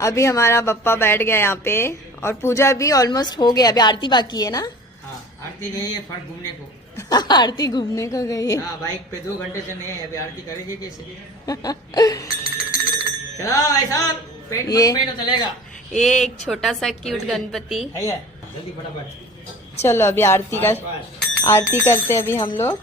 अभी हमारा पप्पा बैठ गया यहाँ पे और पूजा भी ऑलमोस्ट हो गया। अभी आरती बाकी है ना? हाँ, आरती गई है फट घूमने को। आरती घूमने को गई है। हाँ, बाइक पे 2 घंटे से नहीं है, अभी आरती करेगी कैसे? चलो भाई साहब, पेट ये- मत पेट चलेगा। ये एक छोटा सा क्यूट गणपति। है जल्दी फटाफट। चलो अभी आरती करते हैं अभी हम लोग।